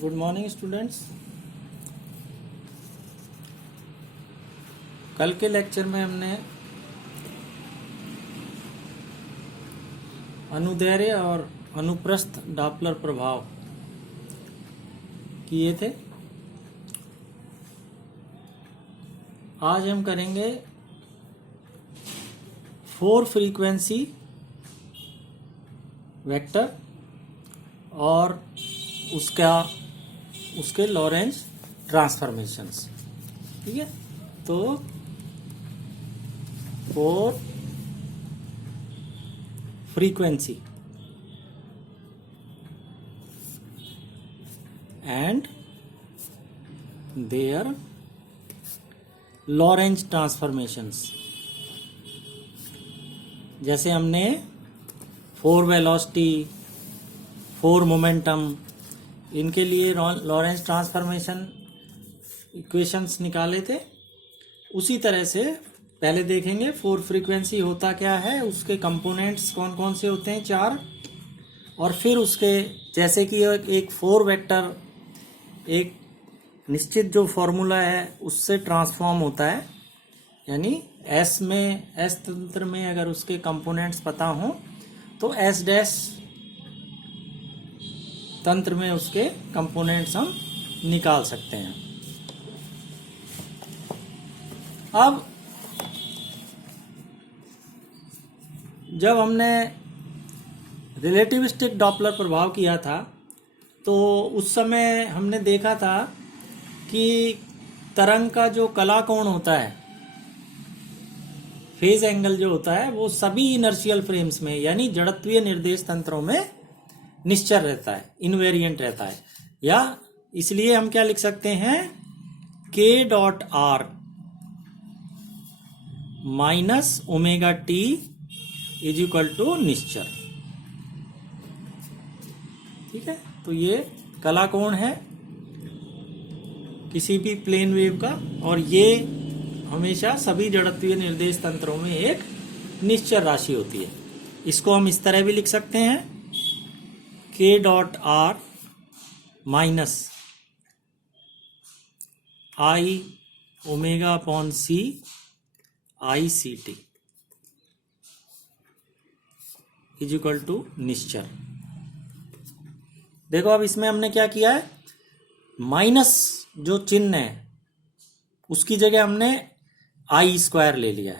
Good morning students. कल के lecture में हमने अनुदैर्ध्य और अनुप्रस्थ डॉपलर प्रभाव किए थे। आज हम करेंगे 4 फ्रीक्वेंसी वेक्टर और उसके लॉरेंज ट्रांसफॉर्मेशंस। ठीक है, तो 4 frequency and their Lorentz transformations. जैसे हमने 4 वेलोसिटी, 4 मोमेंटम, इनके लिए लॉरेंज ट्रांसफॉर्मेशन इक्वेशंस निकाले थे, उसी तरह से पहले देखेंगे 4 फ्रीक्वेंसी होता क्या है, उसके कंपोनेंट्स कौन कौन से होते हैं 4, और फिर उसके जैसे कि एक 4 वेक्टर एक निश्चित जो फॉर्मूला है उससे ट्रांसफॉर्म होता है, यानी एस तंत्र में अगर उसके कंपोनेंट्स पता हों तो एस डैश तंत्र में उसके कंपोनेंट्स हम निकाल सकते हैं। अब जब हमने रिलेटिविस्टिक डॉपलर प्रभाव किया था तो उस समय हमने देखा था कि तरंग का जो कला कोण होता है, फेज एंगल जो होता है, वो सभी इनर्शियल फ्रेम्स में यानी जड़त्वीय निर्देश तंत्रों में निश्चल रहता है, इनवेरिएंट रहता है। या इसलिए हम क्या लिख सकते हैं, k dot R minus omega T is equal to निश्चल। ठीक है, तो ये कला कोण है किसी भी प्लेन वेव का, और ये हमेशा सभी जड़त्वीय निर्देश तंत्रों में एक निश्चल राशि होती है। इसको हम इस तरह भी लिख सकते हैं, k dot R minus I omega upon C I C T is equal to निश्चल। देखो अब इसमें हमने क्या किया है, माइनस जो चिन्ह है उसकी जगह हमने आई स्क्वायर ले लिया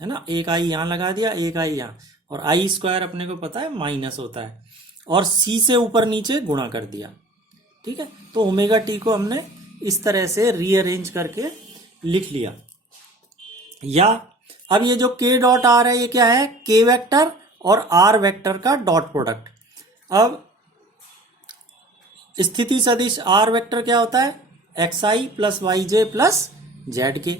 है ना, एक आई यहां लगा दिया, एक आई यहां, और आई स्क्वायर अपने को पता है माइनस होता है, और सी से ऊपर नीचे गुणा कर दिया। ठीक है, तो ओमेगा टी को हमने इस तरह से रीअरेंज करके लिख लिया। या अब ये जो k डॉट आर है, ये क्या है, k वेक्टर और r वेक्टर का डॉट प्रोडक्ट। अब स्थिति सदिश r वेक्टर क्या होता है, xi प्लस वाई जे प्लस जेड के,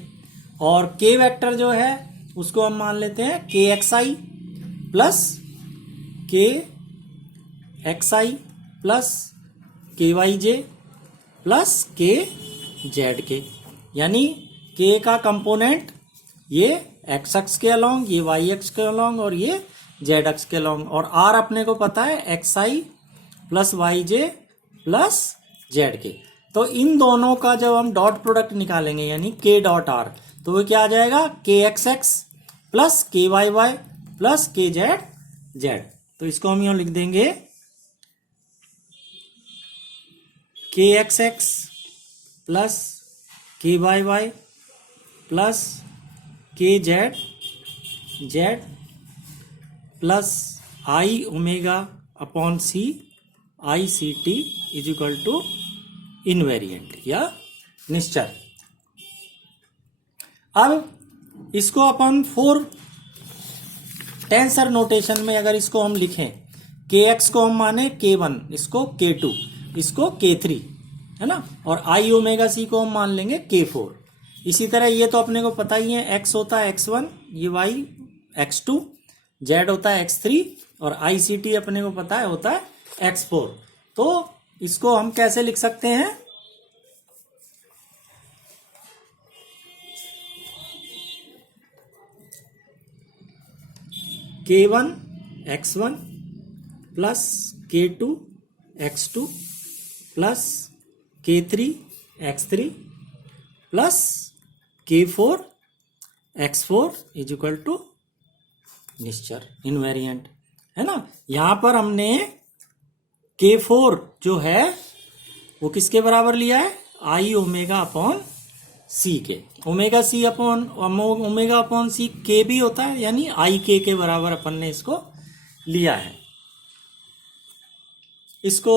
और k वेक्टर जो है उसको हम मान लेते हैं k xi plus k xi plus K Y जे प्लस के जेड के, यानी k का कंपोनेंट ये x अक्ष के अलोंग, ये y अक्ष के अलोंग, और ये z अक्ष के अलोंग, और r अपने को पता है xi प्लस वाई जे प्लस जेड के। तो इन दोनों का जब हम डॉट प्रोडक्ट निकालेंगे यानी k डॉट आर, तो वो क्या आ जाएगा, K X X plus K Y Y plus K Z Z. तो इसको हम यूं लिख देंगे, K X X plus K Y Y plus K Z Z plus I omega upon C I C T is equal to invariant या निश्चल। अब इसको अपन 4 टेंसर नोटेशन में अगर इसको हम लिखें, के एक्स को हम माने k1, इसको k2, इसको k3, है ना, और आई ओमेगा सी को हम मान लेंगे k4। इसी तरह ये तो अपने को पता ही है, x होता है x1, ये y x2, z होता है x3, और आई सी टी अपने को पता है होता है x4। तो इसको हम कैसे लिख सकते हैं, k1 x1 plus k2 x2 plus K3 X3 plus K4 X4 is equal to निश्चर इनवेरिएंट, है ना। यहां पर हमने K4 जो है वो किसके बराबर लिया है, आई ओमेगा अपॉन सी के। ओमेगा अपॉन सी के भी होता है, यानी आई के बराबर अपन ने इसको लिया है। इसको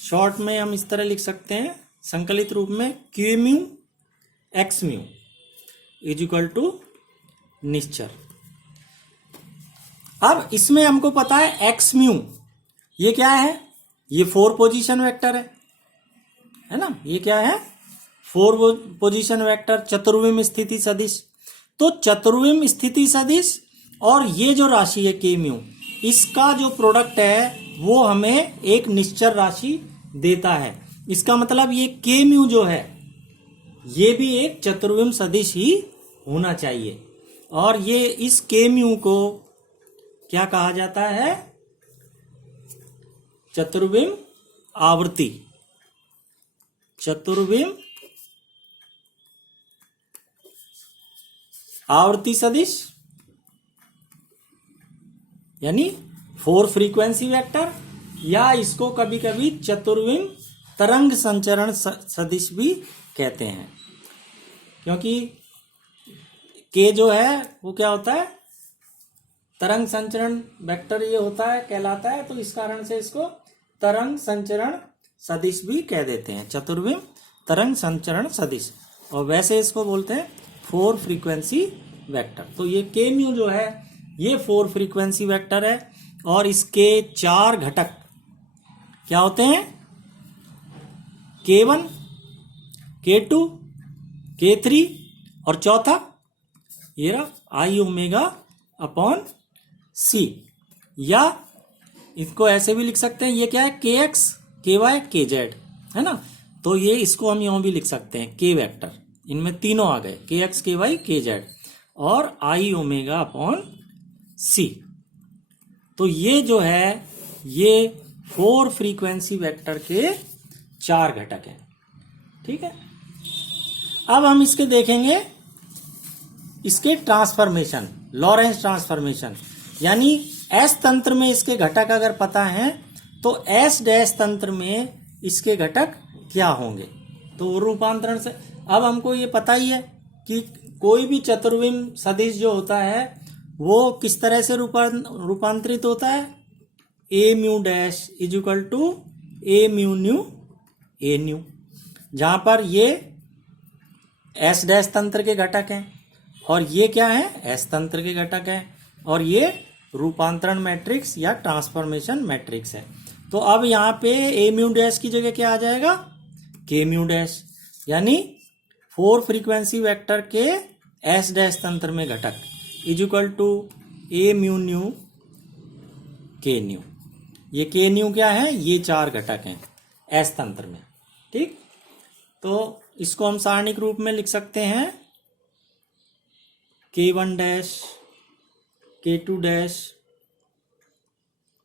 शॉर्ट में हम इस तरह लिख सकते हैं, संकलित रूप में Q mu X mu is equal to निश्चर। अब इसमें हमको पता है एक्स म्यू ये क्या है, ये 4 पोजीशन वेक्टर है ना। ये क्या है, 4 पोजीशन वेक्टर, चतुर्विम स्थिति सदिश। तो चतुर्विम स्थिति सदिश और ये जो राशि है के म्यू, इसका जो प्रोडक्ट है वो हमें एक निश्चर राशि देता है। इसका मतलब ये के म्यू जो है ये भी एक चतुर्विम सदिश ही होना चाहिए। और ये इस के म्यू को क्या कहा जाता है, चतुर्विम आवृत्ति, चतुर्विम आवृत्ति सदिश, यानी 4 फ्रीक्वेंसी वेक्टर, या इसको कभी कभी चतुर्विम तरंग संचरण सदिश भी कहते हैं, क्योंकि के जो है वो क्या होता है, तरंग संचरण वेक्टर ये होता है, कहलाता है। तो इस कारण से इसको तरंग संचरण सदिश भी कह देते हैं, चतुर्विम तरंग संचरण सदिश। और वैसे इसको बोलते हैं 4 फ्रीक्वेंसी वेक्टर। तो ये के म्यू जो है ये 4 फ्रीक्वेंसी वेक्टर है, और इसके 4 घटक क्या होते हैं, K1 K2 K3 और चौथा ये रहा आई ओमेगा अपॉन सी। या इसको ऐसे भी लिख सकते हैं, ये क्या है, KX KY KZ, है ना। तो ये इसको हम यूं भी लिख सकते हैं के वेक्टर, इनमें तीनों आ गए, KX KY KZ और आई ओमेगा अपॉन सी। तो ये जो है ये 4 फ्रीक्वेंसी वेक्टर के 4 घटक हैं, ठीक है। अब हम इसके देखेंगे इसके ट्रांसफॉर्मेशन, लॉरेंस ट्रांसफॉर्मेशन, यानी एस तंत्र में इसके घटक अगर पता है तो एस डैश तंत्र में इसके घटक क्या होंगे। तो रूपांतरण से अब हमको ये पता ही है कि कोई भी चतुर्विम सदिश जो होता है वो किस तरह से रूपांतरित होता है, A mu dash is equal to A mu nu A nu, जहां पर ये एस डैश तंत्र के घटक हैं और ये क्या है, एस तंत्र के घटक हैं, और ये रूपांतरण मैट्रिक्स या ट्रांसफॉर्मेशन मैट्रिक्स है। तो अब यहाँ पे ए म्यू डैश की जगह क्या आ जाएगा, के म्यू डैश, यानी 4 फ्रीक्वेंसी वेक्टर के एस डैश तंत्र में घटक is equal to A mu nu K nu. ये के न्यू क्या है, ये 4 घटक हैं एस तंत्र में, ठीक। तो इसको हम सारणिक रूप में लिख सकते हैं K1 dash K2 dash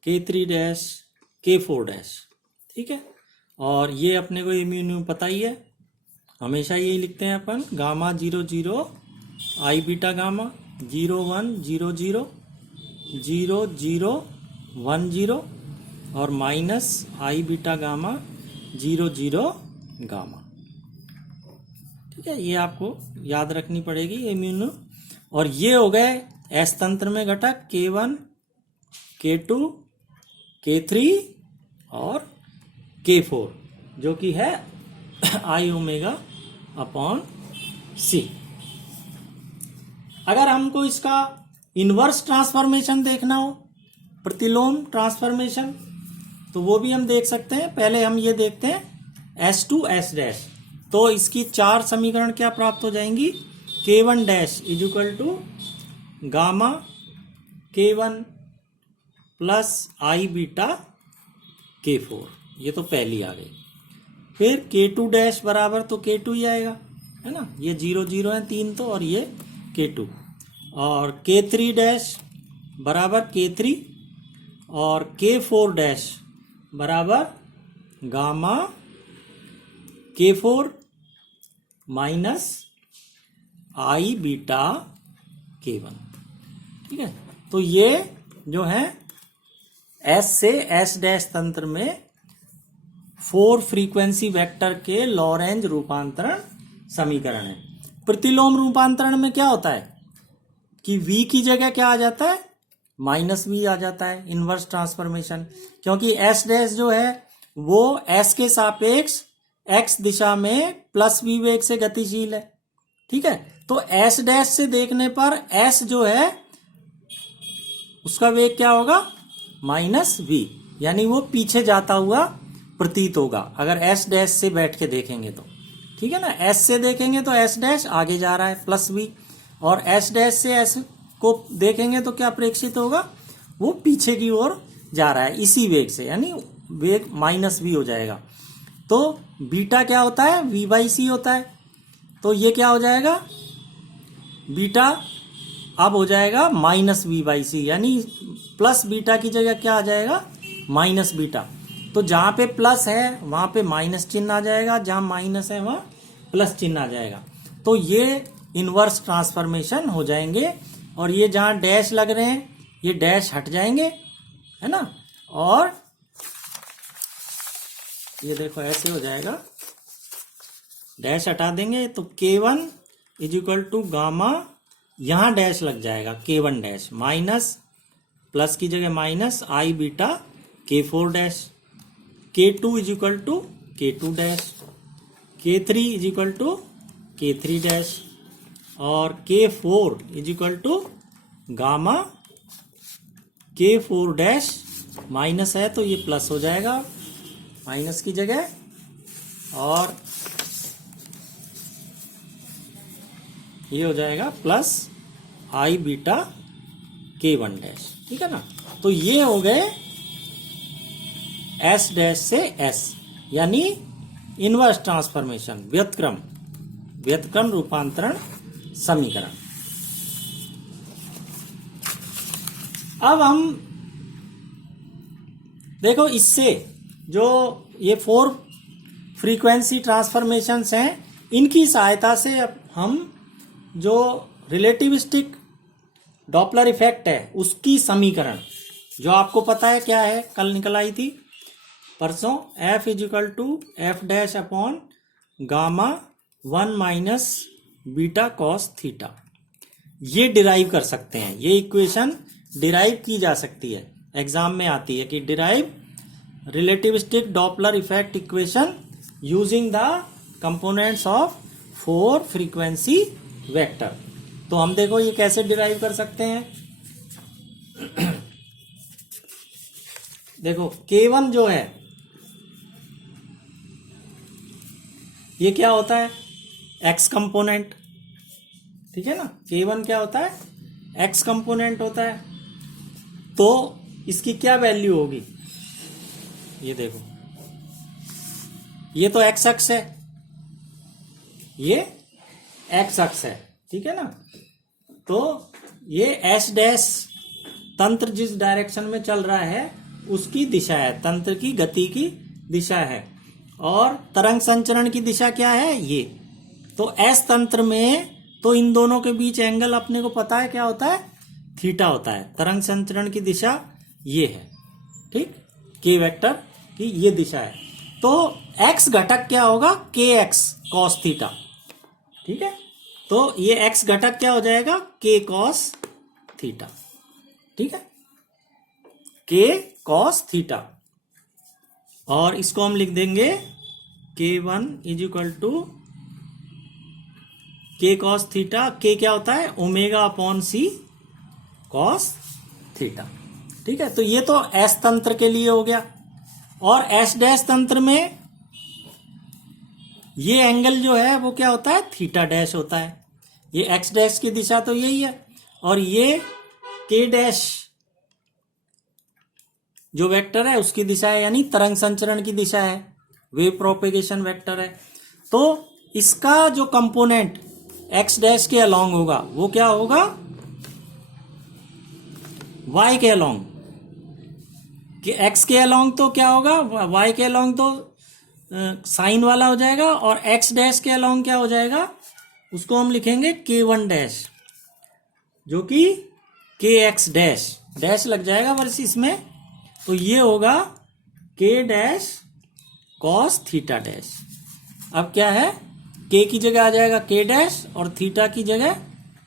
K3 dash K4 dash, ठीक है। और ये अपने को इम्यून पता ही है, हमेशा यही लिखते हैं अपन, गामा 0 0 आई बीटा गामा 0 1 0 0 0 0 1 0 और minus I beta gamma 0 0 gamma, ठीक है। ये आपको याद रखनी पड़ेगी इम्यूनो। और ये हो गए एस तंत्र में घटक K1 K2 K3 और K4, जो कि है आई ओमेगा अपॉन सी। अगर हमको इसका इनवर्स ट्रांसफॉर्मेशन देखना हो, प्रतिलोम ट्रांसफॉर्मेशन, तो वो भी हम देख सकते हैं। पहले हम ये देखते हैं S2 S डैश। तो इसकी 4 समीकरण क्या प्राप्त हो जाएंगी, K1 dash is equal to gamma K1 plus I beta K4, ये तो पहली आ गई। फिर K2 डैश बराबर तो K2 ही आएगा, है ना, ये 0 0 है 3 तो, और ये K2। और K3 डैश बराबर K3 और K4 डैश बराबर gamma K4 minus I beta K1। ठीक है, तो ये जो है S से S डैश तंत्र में 4 फ्रीक्वेंसी वेक्टर के लॉरेंज रूपांतरण समीकरण है। प्रतिलोम रूपांतरण में क्या होता है कि V की जगह क्या आ जाता है, माइनस V आ जाता है, इनवर्स ट्रांसफॉर्मेशन, क्योंकि S डैश जो है वो S के सापेक्ष X दिशा में प्लस V वेग से गतिशील है। ठीक है, तो S डैश से देखने पर S जो है उसका वेग क्या होगा, माइनस V, यानी वो पीछे जाता हुआ प्रतीत होगा अगर S डैश से बैठ के देखेंगे तो। ठीक है ना, S से देखेंगे तो S डैश आगे जा रहा है प्लस V, और S डैश से S को देखेंगे तो क्या प्रेक्षित होगा, वो पीछे की ओर जा रहा है इसी वेग से, यानी वेग माइनस V हो जाएगा। तो बीटा क्या होता है, V बाई सी होता है। तो ये क्या हो जाएगा, बीटा अब हो जाएगा माइनस V बाई सी, यानी प्लस बीटा की जगह क्या आ जाएगा, माइनस बीटा। तो जहां पे प्लस है वहां पे माइनस चिन्ह आ जाएगा, जहां माइनस है वहां प्लस चिन्ह आ जाएगा। तो ये इनवर्स ट्रांसफॉर्मेशन हो जाएंगे, और ये जहां डैश लग रहे हैं ये डैश हट जाएंगे, है ना, और ये देखो ऐसे हो जाएगा, डैश हटा देंगे तो K1 is equal to gamma, यहां डैश लग जाएगा K1 डैश माइनस प्लस की जगह minus I beta K4 dash, K2 is equal to K2 dash, K3 is equal to K3 dash, और K4 is equal to gamma K4 dash, minus है तो ये plus हो जाएगा माइनस की जगह, और ये हो जाएगा plus I beta K1 dash. ठीक है ना, तो ये हो गए S डैश से S, यानी इनवर्स ट्रांसफॉर्मेशन, व्युत्क्रम रूपांतरण समीकरण। अब हम देखो इससे जो ये 4 फ्रीक्वेंसी ट्रांसफॉर्मेशंस हैं, इनकी सहायता से अब हम जो रिलेटिविस्टिक डॉपलर इफेक्ट है उसकी समीकरण, जो आपको पता है क्या है, कल निकल आई थी परसों, F is equal to F dash upon gamma 1 minus beta cos theta, ये डिराइव कर सकते हैं। ये इक्वेशन डिराइव की जा सकती है, एग्जाम में आती है कि derive relativistic Doppler effect equation using the components of 4 frequency vector. तो हम देखो ये कैसे डिराइव कर सकते हैं। देखो K1 जो है ये क्या होता है, X कंपोनेंट। ठीक है ना, K1 क्या होता है, X कंपोनेंट होता है। तो इसकी क्या वैल्यू होगी, ये देखो, ये तो X अक्ष है, ये X अक्ष है। ठीक है ना, तो ये S डैश तंत्र जिस डायरेक्शन में चल रहा है उसकी दिशा है, तंत्र की गति की दिशा है, और तरंग संचरण की दिशा क्या है, ये। तो S तंत्र में तो इन दोनों के बीच एंगल अपने को पता है क्या होता है, थीटा होता है। तरंग संचरण की दिशा ये है, ठीक, K वेक्टर की ये दिशा है। तो X घटक क्या होगा, KX cos थीटा। ठीक है, तो ये X घटक क्या हो जाएगा, K cos थीटा। ठीक है, K cos थीटा, और इसको हम लिख देंगे K1 is equal to K cos theta. K क्या होता है, omega upon C cos theta. ठीक है, तो ये तो S तंत्र के लिए हो गया। और S डैश तंत्र में ये एंगल जो है वो क्या होता है, थीटा डैश होता है। ये X डैश की दिशा तो यही है, और ये K डैश जो वेक्टर है उसकी दिशा है, यानी तरंग संचरण की दिशा है, वेव प्रोपेगेशन वेक्टर है। तो इसका जो कंपोनेंट X डैश के अलोंग होगा वो क्या होगा, Y के अलोंग। कि X के अलोंग तो क्या होगा, Y के अलोंग तो साइन वाला हो जाएगा, और एक्स डैश के अलोंग क्या हो जाएगा, उसको हम लिखेंगे k1 डैश, जो कि kx डैश, डैश लग जाएगा बस इसमें, तो ये होगा k dash cos theta dash. अब क्या है, k की जगह आ जाएगा k डैश और थीटा की जगह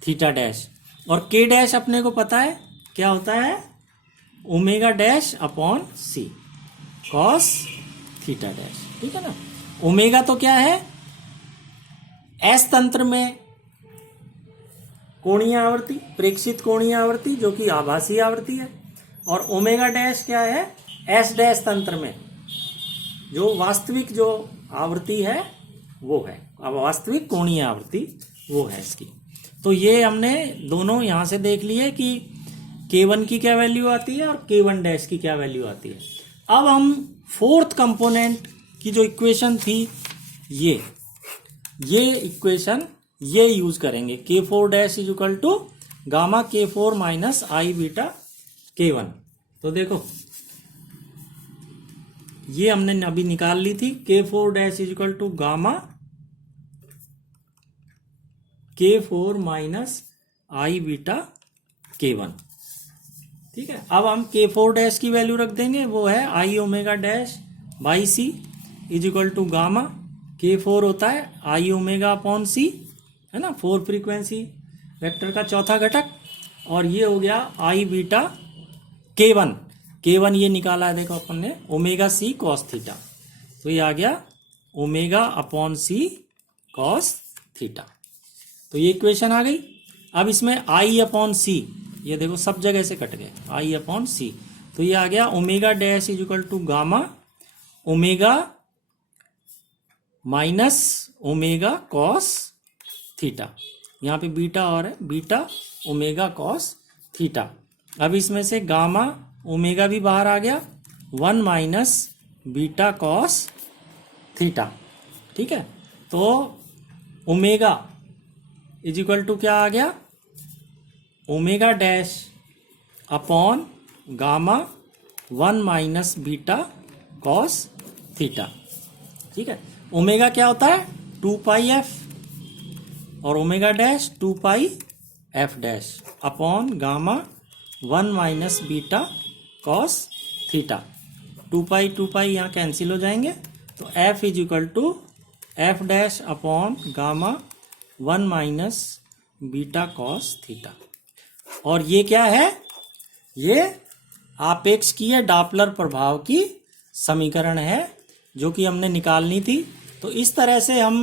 थीटा डैश, और k डैश अपने को पता है क्या होता है, ओमेगा डैश अपॉन सी कॉस थीटा डैश, ठीक है ना। ओमेगा तो क्या है, एस तंत्र में कोणीय आवर्ती, प्रेक्षित कोणीय आवर्ती जो कि आभासी आवर्ती है, और ओमेगा डैश क्या है, एस डैश तंत्र में जो वास्तविक जो आवृत्ति है वो है, अब वास्तविक कोणीय आवृत्ति वो है इसकी। तो ये हमने दोनों यहां से देख लिए कि k1 की क्या वैल्यू आती है और k1 डैश की क्या वैल्यू आती है। अब हम फोर्थ कंपोनेंट की जो इक्वेशन थी ये इक्वेशन ये यूज करेंगे, k4 dash is equal to gamma k4 minus I beta k1। तो देखो ये हमने अभी निकाल ली थी, k4 dash is equal to gamma k4 minus I beta k1, ठीक है। अब हम k4 डैश की वैल्यू रख देंगे, वो है I omega dash by C is equal to gamma, k4 होता है आई ओमेगा अपॉन सी, है ना, 4 फ्रीक्वेंसी वेक्टर का चौथा घटक, और ये हो गया आई बीटा k1 ये निकाला है देखो अपन ने, ओमेगा सी कॉस थीटा, तो ये आ गया ओमेगा अपॉन सी कॉस थीटा, तो ये इक्वेशन आ गई। अब इसमें आई अपॉन सी, ये देखो सब जगह से कट गए, आई अपॉन सी, तो ये आ गया omega dash is equal to gamma omega minus omega cos theta, यहाँ पे बीटा और है, बीटा ओमेगा कॉस थीटा। अब इसमें से गामा ओमेगा भी बाहर आ गया, 1 माइनस बीटा कॉस थीटा, ठीक है। तो ओमेगा इज इक्वल टू क्या आ गया, omega dash upon gamma 1 minus beta cos theta, ठीक है। ओमेगा क्या होता है 2 पाई एफ, और omega dash 2 pi F dash upon gamma 1 minus beta cos theta, 2 pi यहाँ कैंसिल हो जाएंगे, तो F is equal to F dash upon gamma 1 minus beta cos theta. और ये क्या है, ये आपेक्षकीय डॉपलर प्रभाव की समीकरण है जो कि हमने निकालनी थी। तो इस तरह से हम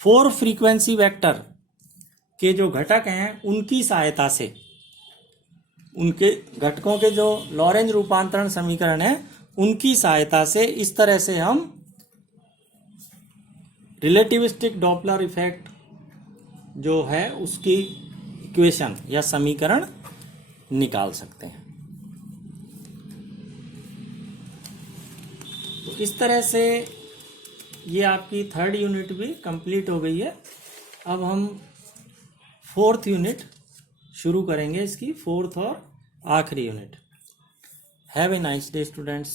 4 फ्रीक्वेंसी वेक्टर के जो घटक हैं उनकी सहायता से, उनके घटकों के जो लॉरेंज रूपांतरण समीकरण है उनकी सहायता से इस तरह से हम रिलेटिविस्टिक डॉपलर इफेक्ट जो है उसकी इक्वेशन या समीकरण निकाल सकते हैं। तो इस तरह से ये आपकी 3rd यूनिट भी कंप्लीट हो गई है। अब हम 4th यूनिट शुरू करेंगे, इसकी 4th और आखिरी unit. Have a nice day students.